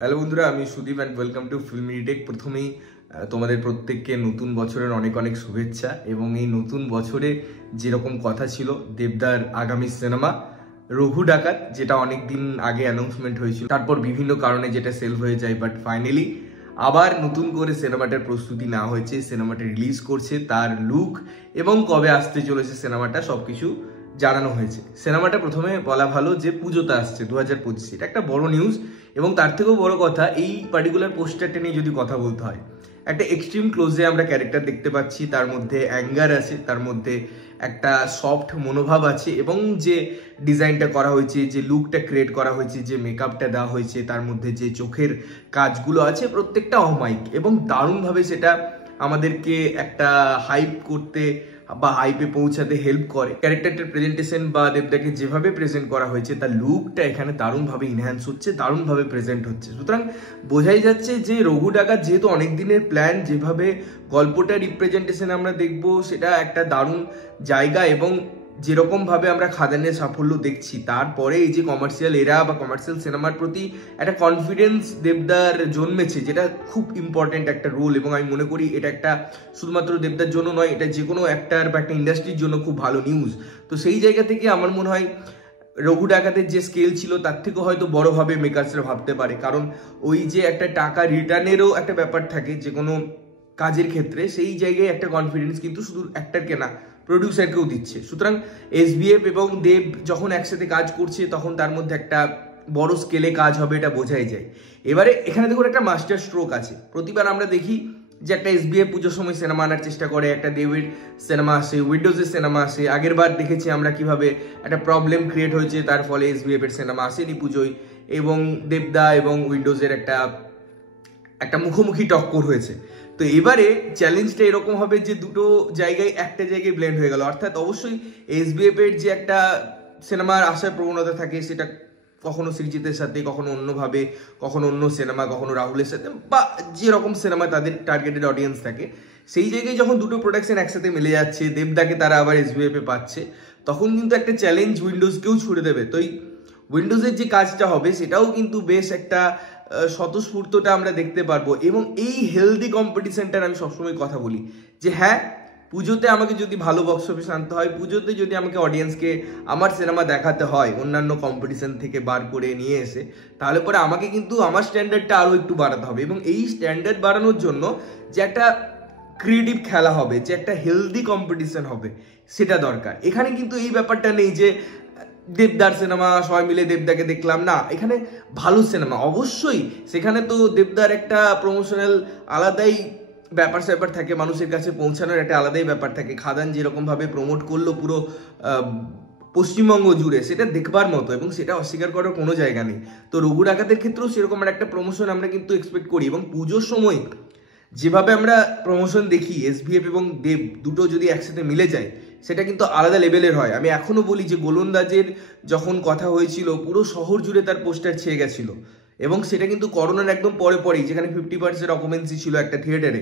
Hello বন্ধুরা, আমি Sudip and welcome to film retake. প্রথমেই তোমাদের প্রত্যেককে নতুন বছরের অনেক অনেক শুভেচ্ছা। এবং এই নতুন বছরে যেরকম কথা ছিল দেবদার আগামী সিনেমা রঘু ডাকাত, যেটা অনেক দিন আগে অ্যানাউন্সমেন্ট হয়েছিল, তারপর বিভিন্ন কারণে যেটা সেল হয়ে যায়, বাট ফাইনালি আবার নতুন করে সিনেমাটার প্রস্তুতি নেওয়া হয়েছে। সিনেমাটা রিলিজ করছে, তার লুক এবং কবে আসতে চলেছে সিনেমাটা সবকিছু জানানো হয়েছে। সিনেমাটা প্রথমে বলা ভালো যে পুজোতে আসছে 2025, এটা একটা বড় নিউজ। এবং তার থেকেও বড় কথা, এই পার্টিকুলার পোস্টারটা নিয়ে যদি কথা বলতে হয়, একটা এক্সট্রিম ক্লোজে আমরা ক্যারেক্টার দেখতে পাচ্ছি, তার মধ্যে অ্যাঙ্গার আছে, তার মধ্যে একটা সফট মনোভাব আছে, এবং যে ডিজাইনটা করা হয়েছে, যে লুকটা ক্রিয়েট করা হয়েছে, যে মেকআপটা দেওয়া হয়েছে, তার মধ্যে যে চোখের কাজগুলো আছে, প্রত্যেকটা অমায়িক এবং দারুণভাবে সেটা আমাদেরকে একটা হাইপ করতে বা হাইপে পৌঁছাতে হেল্প করে। ক্যারেক্টারটার প্রেজেন্টেশন বা দেবদাকে যেভাবে প্রেজেন্ট করা হয়েছে, তার লুকটা এখানে দারুণভাবে ইনহ্যান্স হচ্ছে, দারুণভাবে প্রেজেন্ট হচ্ছে। সুতরাং বোঝাই যাচ্ছে যে রঘু ডাকাত যেহেতু অনেক দিনের প্ল্যান, যেভাবে গল্পটা রিপ্রেজেন্টেশন আমরা দেখব সেটা একটা দারুণ জায়গা। এবং যেরকম ভাবে আমরা খাদানের সাফল্য দেখছি, তারপরে এই যে কমার্শিয়াল এরা বা কমার্শিয়াল সিনেমার প্রতি একটা কনফিডেন্স দেবদার জন্মেছে, যেটা খুব ইম্পর্টেন্ট একটা রোল। এবং আমি মনে করি এটা একটা শুধুমাত্র দেবদার জন্য নয়, এটা যে কোনো অ্যাক্টার বা একটা ইন্ডাস্ট্রির জন্য খুব ভালো নিউজ। তো সেই জায়গা থেকে আমার মনে হয় রঘু ডাকাতের যে স্কেল ছিল তার থেকেও হয়তো বড়ভাবে মেকার্সরা ভাবতে পারে, কারণ ওই যে একটা টাকা রিটার্নেরও একটা ব্যাপার থাকে যে কোনো কাজের ক্ষেত্রে, সেই জায়গায় একটা কনফিডেন্স কিন্তু শুধু অ্যাক্টারকে না, প্রডিউসারকেও দিচ্ছে। সুতরাং এসবিএফ এবং দেব যখন একসাথে কাজ করছে, তখন তার মধ্যে একটা বড় স্কেলে কাজ হবে, এটা বোঝাই যায়। এবারে এখানে দেখুন একটা মাস্টার স্ট্রোক আছে। প্রতিবার আমরা দেখি যে একটা এসবিএফ পুজোর সময় সিনেমা আনার চেষ্টা করে, একটা দেবের সিনেমা আসে, উইন্ডোজের সিনেমা আসে। আগের বার দেখেছি আমরা কিভাবে একটা প্রবলেম ক্রিয়েট হয়েছে, তার ফলে এসবিএফ এর সিনেমা আসেনি পুজোয়, এবং দেবদা এবং উইন্ডোজের একটা মুখোমুখি টক্কর হয়েছে। তো এবারে চ্যালেঞ্জটা এরকম হবে যে দুটো জায়গায় একটা জায়গায় ব্লেন্ড হয়ে গেল। অর্থাৎ অবশ্যই এসবিএফ এর যে একটা সিনেমার আসার প্রবণতা থাকে, সেটা কখনো সৃজিতের সাথে, কখনো অন্যভাবে, কখনো অন্য সিনেমা, কখনো রাহুলের সাথে, বা যেরকম সিনেমা তাদের টার্গেটেড অডিয়েন্স থাকে, সেই জায়গায় যখন দুটো প্রোডাকশন একসাথে মিলে যাচ্ছে, দেবদাকে তারা আবার এসবিএফ এ পাচ্ছে, তখন কিন্তু একটা চ্যালেঞ্জ উইন্ডোজকেও ছুড়ে দেবে। তো এই উইন্ডোজের যে কাজটা হবে সেটাও কিন্তু বেশ একটা স্বতঃস্ফূর্তটা আমরা দেখতে পারবো। এবং এই হেলদি কম্পিটিশনটার আমি সবসময় কথা বলি যে হ্যাঁ, পুজোতে আমাকে যদি ভালো বক্স অফিস আনতে হয়, পুজোতে যদি আমাকে অডিয়েন্সকে আমার সিনেমা দেখাতে হয় অন্যান্য কম্পিটিশন থেকে বার করে নিয়ে এসে, তাহলে পরে আমাকে কিন্তু আমার স্ট্যান্ডার্ডটা আরও একটু বাড়াতে হবে। এবং এই স্ট্যান্ডার্ড বাড়ানোর জন্য যে একটা ক্রিয়েটিভ খেলা হবে, যে একটা হেলদি কম্পিটিশন হবে, সেটা দরকার। এখানে কিন্তু এই ব্যাপারটা নেই যে দেবদার সিনেমা সবাই মিলে দেবদাকে দেখলাম না, এখানে ভালো সিনেমা অবশ্যই, সেখানে তো দেবদার একটা প্রমোশনাল আলাদাই ব্যাপার স্যাপার থাকে, মানুষের কাছে পৌঁছানোর একটা আলাদাই ব্যাপার থাকে। খাদান যেরকম ভাবে প্রমোট করলো পুরো পশ্চিমবঙ্গ জুড়ে, সেটা দেখবার মতো, এবং সেটা অস্বীকার করার কোনো জায়গা নেই। তো রঘু ডাকাতের ক্ষেত্রেও সেরকম একটা প্রমোশন আমরা কিন্তু এক্সপেক্ট করি। এবং পুজোর সময় যেভাবে আমরা প্রমোশন দেখি, এসবিএফ এবং দেব দুটো যদি একসাথে মিলে যায়, সেটা কিন্তু আলাদা লেভেলের হয়। আমি এখনো বলি যে গোলন্দাজের যখন কথা হয়েছিল, পুরো শহর জুড়ে তার পোস্টার ছেয়ে গেছিল, এবং সেটা কিন্তু করোনার একদম পরেই, যেখানে 50% অকুপেন্সি ছিল একটা থিয়েটারে,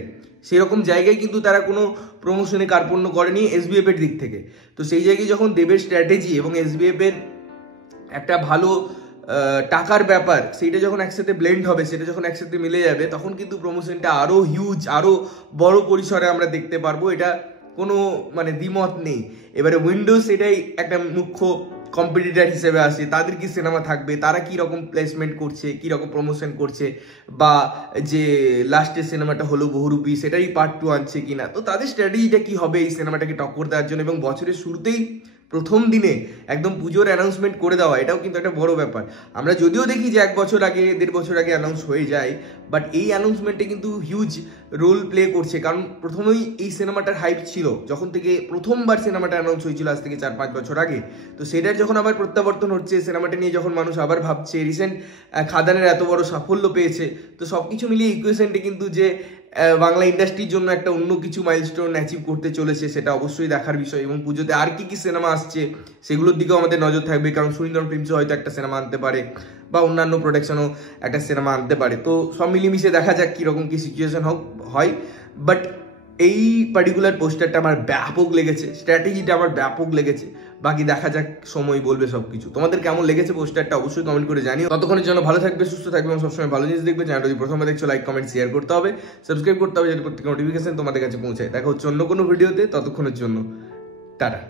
সেরকম জায়গায় কিন্তু তারা কোনো প্রমোশনে কার্পণ্য করেনি এসবিএফ এর দিক থেকে। তো সেই জায়গায় যখন দেবের স্ট্র্যাটেজি এবং এসবিএফ এর একটা ভালো টাকার ব্যাপার, সেইটা যখন একসাথে ব্লেন্ড হবে, সেটা যখন একসাথে মিলে যাবে, তখন কিন্তু প্রমোশনটা আরো হিউজ, আরো বড় পরিসরে আমরা দেখতে পারবো, এটা কোনো মানে দ্বিমত নেই। এবারে উইন্ডোজ এটাই একটা মুখ্য কম্পিটিটার হিসেবে আসে, তাদের কি সিনেমা থাকবে, তারা কি রকম প্লেসমেন্ট করছে, কি রকম প্রমোশন করছে, বা যে লাস্টের সিনেমাটা হলো বহুরূপী, সেটারই পার্ট 2 আনছে কিনা, তো তাদের স্ট্র্যাটেজিটা কি হবে এই সিনেমাটাকে টক্কর দেওয়ার জন্য। এবং বছরের শুরুতেই প্রথম দিনে একদম পুজোর অ্যানাউন্সমেন্ট করে দেওয়া, এটাও কিন্তু একটা বড় ব্যাপার। আমরা যদিও দেখি যে 1 বছর আগে, 1.5 বছর আগে অ্যানাউন্স হয়ে যায়, বাট এই অ্যানাউন্সমেন্টে কিন্তু হিউজ রোল প্লে করছে। কারণ প্রথমেই এই সিনেমাটার হাইপ ছিল যখন থেকে প্রথমবার সিনেমাটা অ্যানাউন্স হয়েছিল, আজ থেকে 4-5 বছর আগে। তো সেটার যখন আবার প্রত্যাবর্তন হচ্ছে, সিনেমাটা নিয়ে যখন মানুষ আবার ভাবছে, রিসেন্ট খাদানের এত বড় সাফল্য পেয়েছে, তো সবকিছু মিলিয়ে ইকুয়েশনটা কিন্তু যে বাংলা ইন্ডাস্ট্রির জন্য একটা অন্য কিছু মাইলস্টোন অ্যাচিভ করতে চলেছে, সেটা অবশ্যই দেখার বিষয়। এবং পুজোতে আর কি কি সিনেমা আসছে সেগুলোর দিকেও আমাদের নজর থাকবে, কারণ সুরিন্দরম ফিল্মসও হয়তো একটা সিনেমা আনতে পারে, বা অন্যান্য প্রোডাকশনও একটা সিনেমা আনতে পারে। তো সব মিলিয়ে দেখা যাক কীরকম কি সিচুয়েশন হয়। বাট এই পার্টিকুলার পোস্টারটা আমার ব্যাপক লেগেছে, স্ট্র্যাটেজিটা আমার ব্যাপক লেগেছে। বাকি দেখা যাক, সময় বলবে সবকিছু। তোমাদের কেমন লেগেছে পোস্টারটা অবশ্যই কমেন্ট করে জানিও। ততক্ষণের জন্য ভালো থাকবে, সুস্থ থাকবে এবং সবসময় ভালো জিনিস দেখবে। চ্যানেলটা যদি প্রথমে দেখছো লাইক কমেন্ট শেয়ার করতে হবে, সাবস্ক্রাইব করতে হবে যাতে প্রত্যেক নোটিফিকেশন তোমাদের কাছে পৌঁছায়। দেখা হচ্ছে অন্য কোনো ভিডিওতে, ততক্ষণের জন্য টাটা।